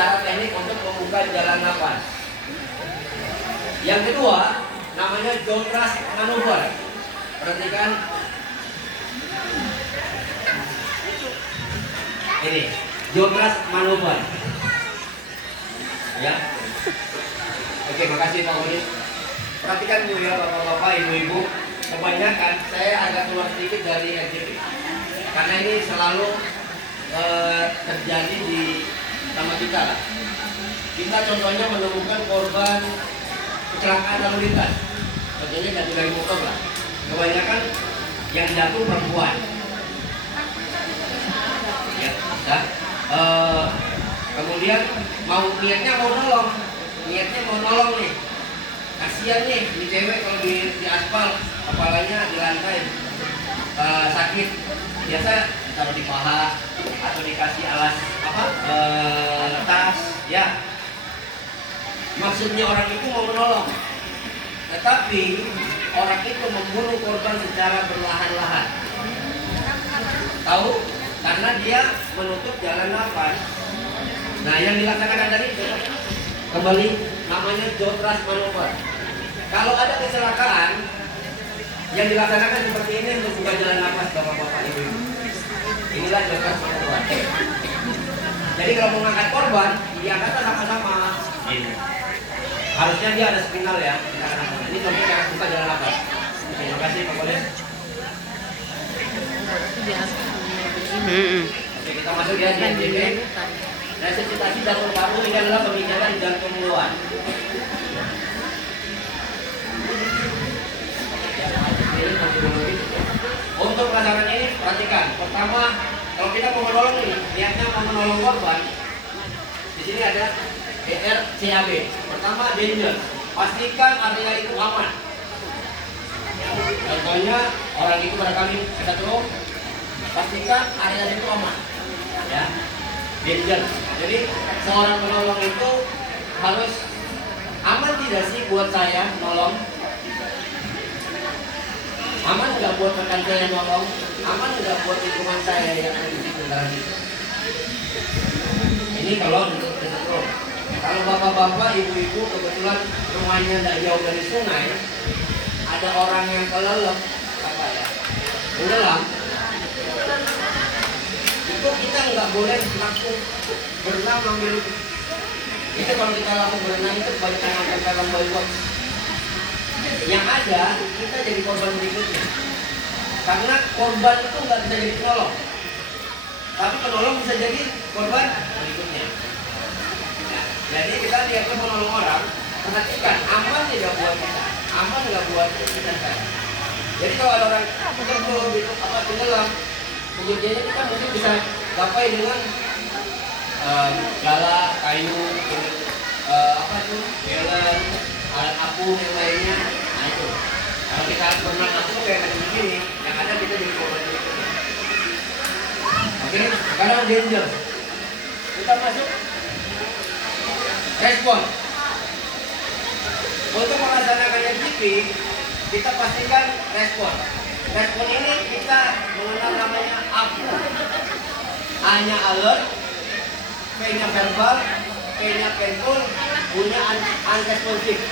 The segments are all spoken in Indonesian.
secara teknik untuk membuka jalan nafas. Yang kedua, namanya jaw thrust maneuver. Perhatikan ini, jaw thrust maneuver. Ya. Oke, makasih Pak Udi. Perhatikan dulu ya Bapak-bapak, Ibu-ibu. Kebanyakan saya agak keluar sedikit dari RJP karena ini selalu terjadi di sama kita lah. Kita contohnya menemukan korban kecelakaan lalu lintas, contohnya jatuh dari motor lah. Kebanyakan yang jatuh perempuan. Ya, nah, kemudian niatnya mau nolong nih. Kasihan nih di cewek kalau di aspal, kepalanya di lantai sakit. Biasa taruh di paha atau dikasih alas tas, ya. Maksudnya orang itu mau menolong, tetapi orang itu membunuh korban secara perlahan-lahan. Tahu? Karena dia menutup jalan nafas. Nah, yang dilaksanakan tadi kembali namanya jaw thrust maneuver. Kalau ada kecelakaan, yang dilaksanakan seperti ini untuk buka jalan nafas bapak-bapak ibu-ibu. Inilah jaw thrust maneuver. Jadi kalau mau mengangkat korban, diangkat sama-sama. Ini. Harusnya dia ada spinal ya. Ini contoh cara buka jalan nafas. Terima kasih Pak Kodes. Oke, kita masuk ya di NJP. Resusitasi jantung paru ini adalah pemijatan jantung luar. Untuk pelaksanaan ini perhatikan. Pertama, kalau kita mau menolong nih, niatnya mau menolong korban. Di sini ada ERCAB. Pertama, danger. Pastikan area itu aman. Contohnya orang itu barangkali kesetrum, pastikan area itu aman. Ya, danger. Jadi seorang penolong itu harus aman tidak sih buat saya nolong? Aman nggak buat rekan saya nolong? Aman nggak buat lingkungan saya yang ada di sekitar itu? Ini kalau kesetrum. Kalau bapak-bapak, ibu-ibu kebetulan rumahnya tidak jauh dari sungai, ada orang yang kelelep, apa ya, tenggelam, itu kita nggak boleh langsung berenang ambil. Itu kalau kita langsung berenang itu banyak yang dalam boybot. Yang ada kita jadi korban berikutnya. Karena korban itu nggak bisa jadi penolong, tapi penolong bisa jadi korban berikutnya. Jadi kita lihat menolong orang, perhatikan aman tidak buat kita, aman nggak buat kita. Jadi kalau ada orang terjun gitu, tenggelam, kemudiannya kita mungkin bisa gapai dengan galak, kayu, galon, alat apung yang lainnya. Nah itu. Kalau kita berenang aku kayak macam begini, yang ada kita jadi korban itu. Oke, sekarang danger. Kita masuk. Respon. Untuk melaksanakan RJP, kita pastikan respon. Respon ini kita mengenal namanya APU. A-nya alert, P-nya verbal, P-nya painful, U-nya unresponsive.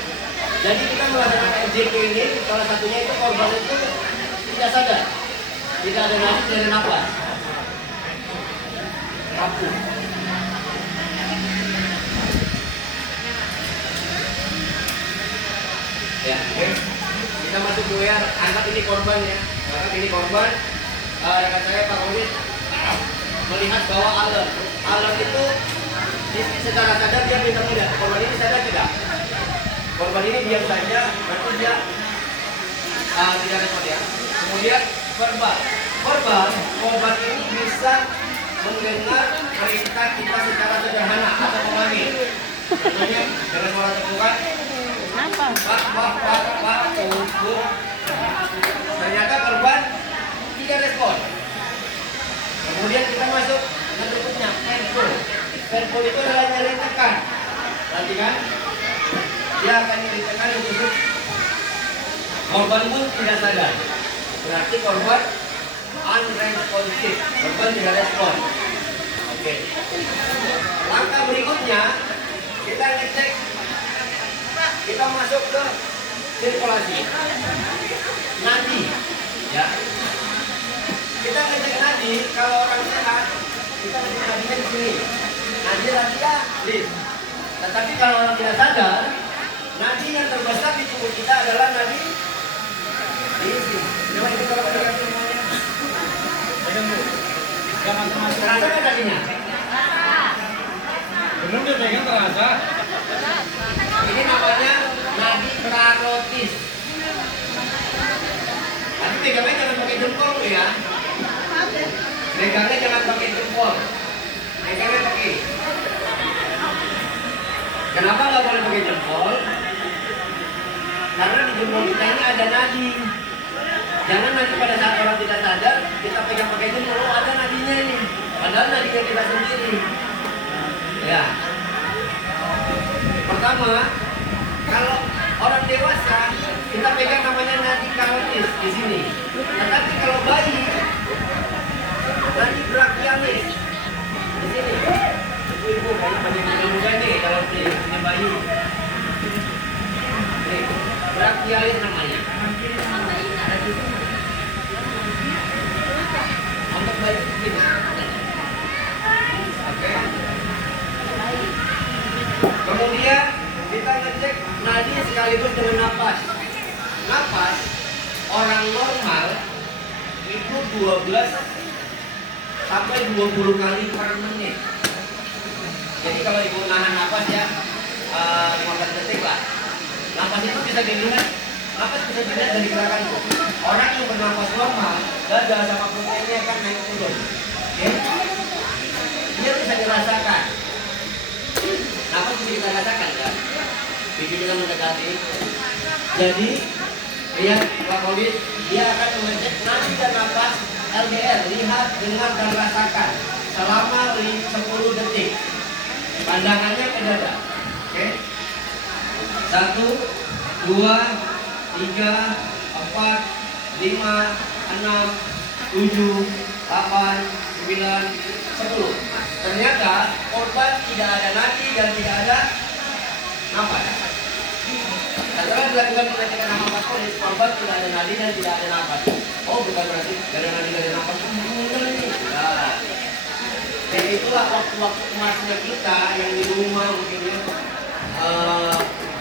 Jadi kita melaksanakan RJP ini, salah satunya itu korban itu tidak sadar, tidak ada nafas, tidak ada nafas. APU. Ya, oke. Kita masuk dulu ya. Angkat ini korban ya. Angkat ini korban. Rekan saya Pak Odi melihat bahwa alert. Alert itu secara sadar dia bisa melihat. Korban ini sadar tidak? Korban ini diam saja. Berarti dia tidak respon ya. Kemudian verbal. Korban ini bisa mendengar perintah kita secara sederhana atau memahami. Contohnya dengan suara terbuka. Pak, ternyata korban tidak respon. Kemudian kita masuk ke berikutnya, painful. Painful itu adalah nyeri tekan. Perhatikan, dia akan nyeri tekan untuk korban pun tidak sadar. Berarti korban unresponsive, korban tidak respon. Oke. Langkah berikutnya Selanjutnya kita ngecek, kita masuk ke sirkulasi nadi, ya. Kita ngecek nadi, kalau orang sehat kita ngecek nadinya di sini, nadi radialis. Tetapi kalau orang tidak sadar, nadi yang terbesar di tubuh kita adalah nadi di sini. Coba itu kalau pegang semuanya, pegang dulu. Jangan terasa kan nadinya? Belum dia pegang terasa. Ini namanya nadi karotis. Tapi pegangnya jangan pakai jempol ya. Pegangnya jangan pakai jempol. Pegangnya pakai. Kenapa nggak boleh pakai jempol? Karena di jempol kita ini ada nadi. Jangan nanti pada saat orang tidak sadar kita pegang pakai jempol, oh ada nadinya ini. Padahal nadinya kita sendiri. Ya. Pertama, kalau orang dewasa kita pegang namanya nadi karotis di sini. Tetapi kalau bayi, nadi brachialis di sini. Ibu kayaknya banyak juga nih kalau di sini bayi. Nih, brachialis namanya. Untuk bayi ini. Oke. Kemudian kita ngecek nadi sekaligus dengan napas. Napas orang normal itu 12 sampai 20 kali per menit. Jadi kalau ibu nahan napas ya 15 detik lah. Napas itu bisa dilihat, napas bisa dilihat dari gerakan itu. Orang yang bernapas normal, dada sama perutnya akan naik turun. Oke? Dia bisa dirasakan. Napas bisa kita rasakan kan? Biji kita mendekati. Jadi lihat Pak Kolis, dia akan mengecek nadi dan napas LDR, lihat, dengar dan rasakan selama 10 detik. Pandangannya ke dada. Oke? 1, 2, 3, 4, 5, 6, 7, 8, 9, 10. Ternyata korban tidak ada nadi dan tidak ada napas. Setelah dilakukan pengecekan sama Pak Polis, korban tidak ada nadi dan tidak ada napas. Oh, bukan berarti tidak ada nadi dan ada napas. Meninggal ini. Nah, dan itulah waktu-waktu emasnya kita yang di rumah mungkin ya,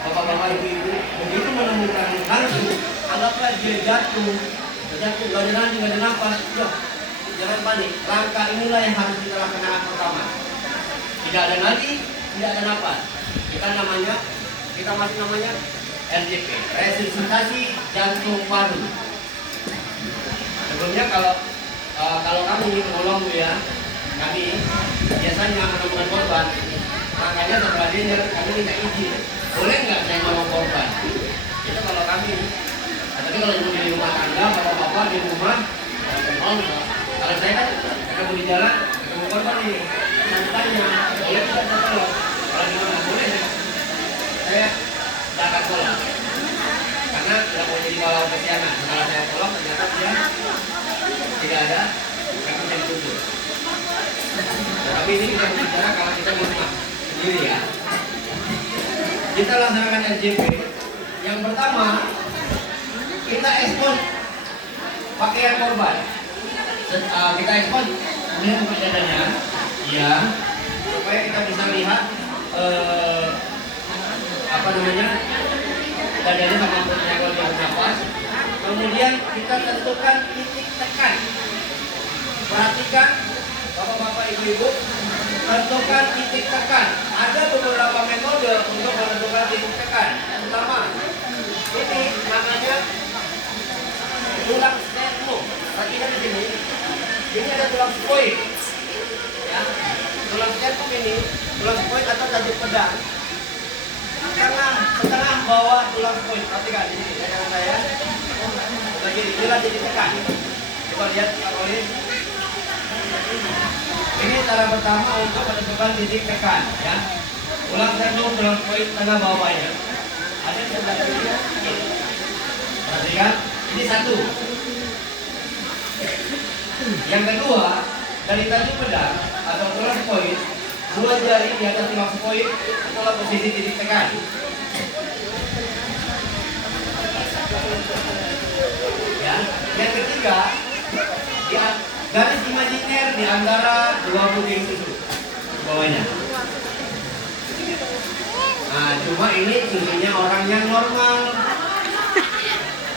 bapak-bapak ibu-ibu begitu menemukan hantu, anggaplah dia jatuh, gak ada nadi, gak ada napas. Udah, jangan panik. Langkah inilah yang harus kita laksanakan pertama. Tidak ada nadi, tidak ada napas. Kita masih namanya RJP, resusitasi jantung paru. Sebelumnya kalau kami menolong ya, kami biasanya menemukan korban, makanya setelah dinner kami minta izin, boleh nggak saya nolong korban? Itu kalau kami. Tapi kalau ibu di rumah tangga, bapak-bapak di rumah, kalau saya kan ketemu di jalan, ketemu korban nih, saya tanya, boleh tidak saya tolong? Kalau di rumah boleh, saya tidak akan tolong. Karena tidak mau jadi bawa kesiangan. Kalau saya tolong ternyata dia tidak ada, kami jadi tutup. Tapi ini kita bicara kalau kita di rumah sendiri ya. Kita laksanakan RJP. Yang pertama, kita expose pakaian korban. Kita expose, kemudian buka dadanya, ya, supaya kita bisa lihat dadanya sama perutnya kalau dia bernafas. Kemudian kita tentukan titik tekan. Perhatikan bapak-bapak ibu-ibu, tentukan titik tekan. Ada beberapa metode untuk menentukan titik tekan. Pertama, ini namanya tulang sternum. Perhatikan di sini. Ini ada tulang squid. Ya, tulang sternum ini, tulang squid atau tajuk pedang. Setengah bawah tulang squid. Perhatikan di sini. Jangan saya. Begini, inilah titik tekan. Coba lihat Pak Kolis. Ini cara pertama untuk menentukan titik tekan, ya. Tulang sternum, tulang squid, tengah bawahnya. Ada di sebelah kiri. Perhatikan, ini satu. Yang kedua, dari tajuk pedang atau tulang squid dua jari di atas tulang sikoid, itulah posisi titik tekan. Ya, yang ketiga, garis imajiner di antara dua puting susu bawahnya. Nah, cuma ini susunya orang yang normal.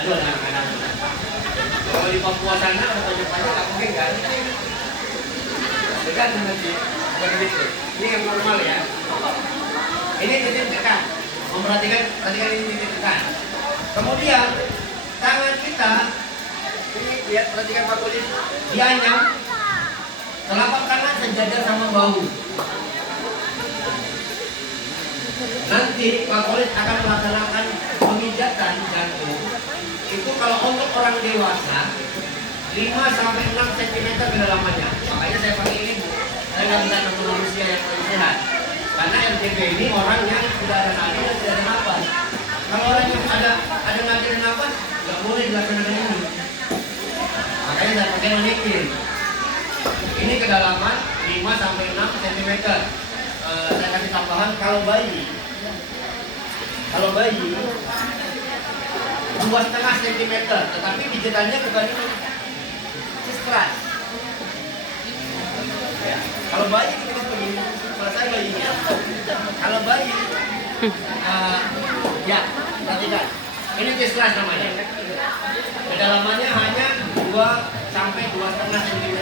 Aduh, anak-anak. Kalau di Papua sana tanya-tanya nggak mungkin kan? Dekat nanti, begitu. Ini yang normal ya. Ini titik tekan. Perhatikan ini titik tekan. Kemudian tangan kita ini lihat, perhatikan Pak Kulis, dianyam telapak tangan sejajar sama bahu. Nanti Pak Kulis akan melaksanakan pemijatan jantung. Itu kalau untuk orang dewasa 5 sampai 6 cm kedalamannya. Makanya saya pakai ini, Bu. Saya nggak bisa nonton manusia yang lebih sehat. Karena RTP ini orang yang sudah ada nadi dan tidak ada nafas. Kalau orang yang ada nadi dan nafas, nggak boleh dilaksanakan ini. Makanya saya pakai manikir. Ini kedalaman 5 sampai 6 cm. Saya kasih tambahan kalau bayi 2,5 cm, tetapi pijatannya bukan ini, keras. Ya. Kalau bayi kita begini, selesai bayinya. Kalau bayi, ya, perhatikan. Ini keras namanya. Kedalamannya hanya 2 sampai 2,5 cm.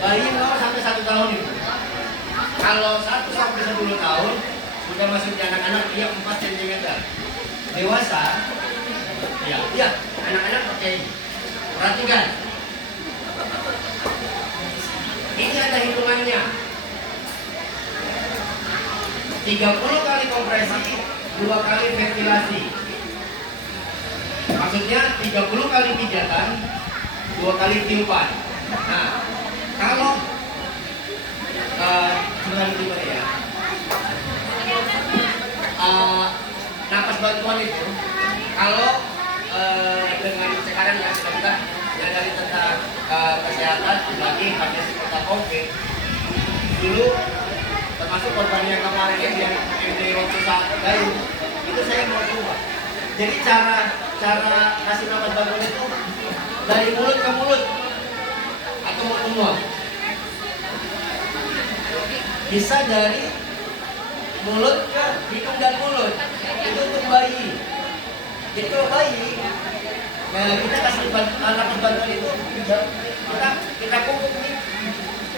Bayi 0 sampai 1 tahun itu. Kalau 1 sampai 10 tahun sudah masuk di anak-anak, dia 4 cm. Dewasa, ya, anak-anak pakai. Perhatikan. Ini ada hitungannya. 30 kali kompresi, 2 kali ventilasi. Maksudnya 30 kali pijatan, 2 kali tiupan. Nah, kalau gimana ya? Napas bantuan itu, kalau dengan sekarang yang kita dari tentang kesehatan, lagi hanya seperti COVID, dulu termasuk korban yang kemarin yang MD waktu saat gayu, itu saya mau coba. Jadi cara kasih napas bantuan itu dari mulut ke mulut atau mulut ke mulut. Bisa dari mulut ke hidung dan mulut. Itu untuk bayi. Jadi kalau bayi, nah kita kasih napas bantuan itu, kita kumpul nih,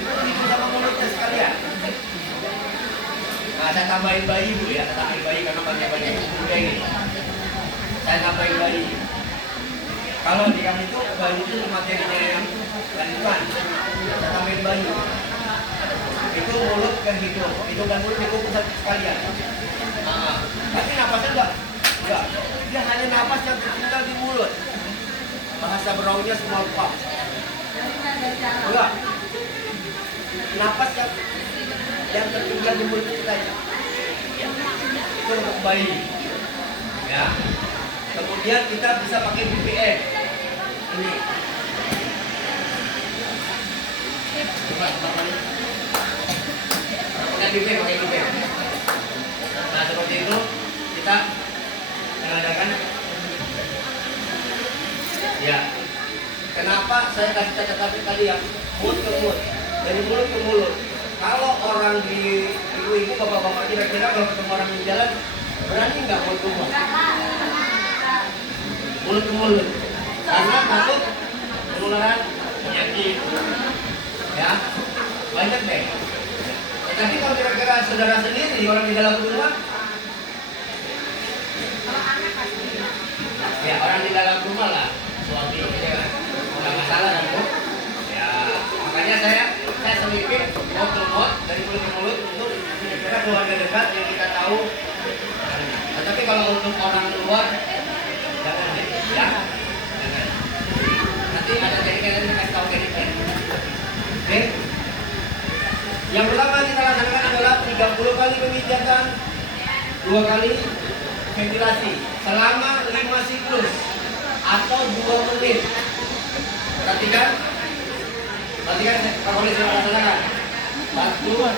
hidung sama mulutnya sekalian. Nah, saya tambahin bayi, Bu, ya, tambahin bayi karena banyak muda ini. Saya tambahin bayi. Kalau di kami itu bayi itu materinya yang lanjutan. Saya tambahin bayi. Itu mulut dan hidung dan mulut itu pusat sekalian. Tapi napasnya enggak. Dia hanya napas yang tertinggal di mulut. Bahasa beraunya small pop. Enggak. Napas yang tertinggal di mulut kita ya. Itu untuk bayi. Ya. Kemudian kita bisa pakai BPM. Ini. Pakai BPM. Nah, seperti itu kita mengadakan. Ya. Kenapa saya kasih catatan tadi ya? Mulut ke mulut. Dari mulut ke mulut. Kalau orang di ibu-ibu, bapak-bapak kira-kira kalau ketemu orang di jalan berani nggak mulut ke mulut? Mulut ke mulut. Karena takut penularan penyakit. Ya, banyak deh. Tapi kalau kira-kira saudara sendiri orang di dalam rumah, ya orang di dalam rumah lah, suami ya, nggak masalah kan, Bu? Ya, makanya saya selipin mouth to mouth dari mulut ke mulut untuk kira keluarga dekat yang kita tahu. Nah, tapi kalau untuk orang luar, jangan deh, ya, jangan. Nanti ada tekniknya yang kasih tahu tekniknya. Oke. Yang pertama kita laksanakan adalah 30 kali pemijatan, 2 kali ventilasi selama 5 siklus atau 2 menit. Perhatikan, Perhatikan, Kapolri sudah laksanakan. 1, 2,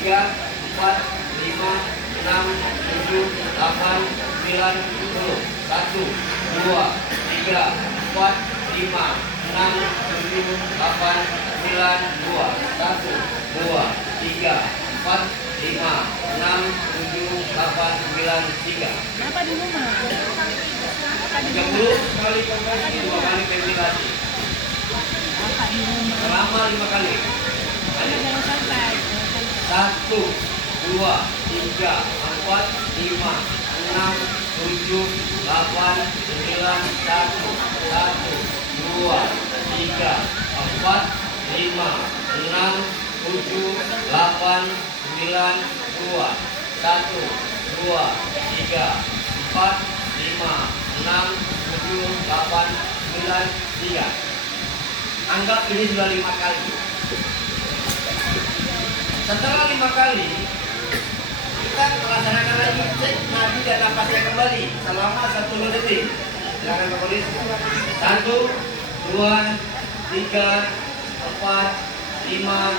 3, 4, 5, 6, 7, 8, 9, 10. 1, 2, 3, 4, 5, 6, 7, 8, 9, 2. 1, 2, 3, 4, 5, 6, 7, 8, 9, 3. Kenapa di rumah? Apa di 30 rumah? kali kompresi, 2 kali ventilasi. Apa di rumah? Selama 5 kali. Ada jangan santai. 1, 2, 3, 4, 5, 6, 7, 8, 9, 1, 1, 2, 3, 4, 5, 6, 7, 8, 9, 2, 1, 2, 3, 4, 5, 6, 7, 8, 9, 3. Anggap ini sudah 5 kali. Setelah 5 kali, kita melaksanakan lagi cek nadi dan napasnya kembali selama 10 detik. Silakan Pak Polis. 1, 2, 3, 4, 5,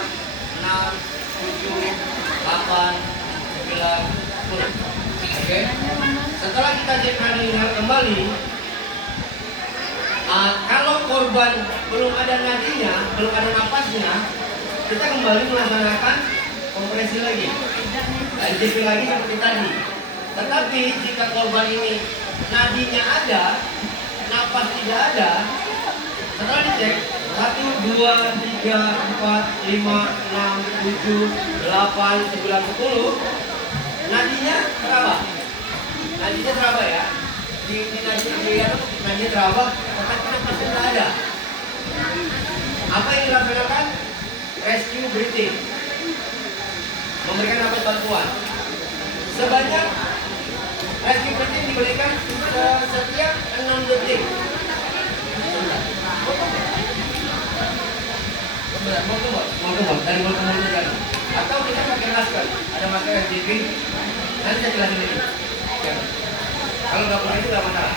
6, 7, 8, 9, 10. Oke. Setelah kita cek nadinya kembali, kalau korban belum ada nadinya, belum ada napasnya, kita kembali melaksanakan kompresi lagi, IJP lagi seperti tadi. Tetapi jika korban ini nadinya ada, napas tidak ada, setelah dicek 1, 2, 3, 4, 5, 6, 7, 8, 9, 10, nadinya terabah. Nadinya terabah ya. Nadinya terabah, tetapi napasnya tidak ada. Apa yang dilaksanakan? Rescue breathing, memberikan nafas bantuan. Sebanyak rescue breathing diberikan setiap 6 detik. Mau dari mulut kan? Atau kita pakai masker, ada masker SGP. Nanti saya jelasin lagi. Kalau nggak boleh itu nggak masalah.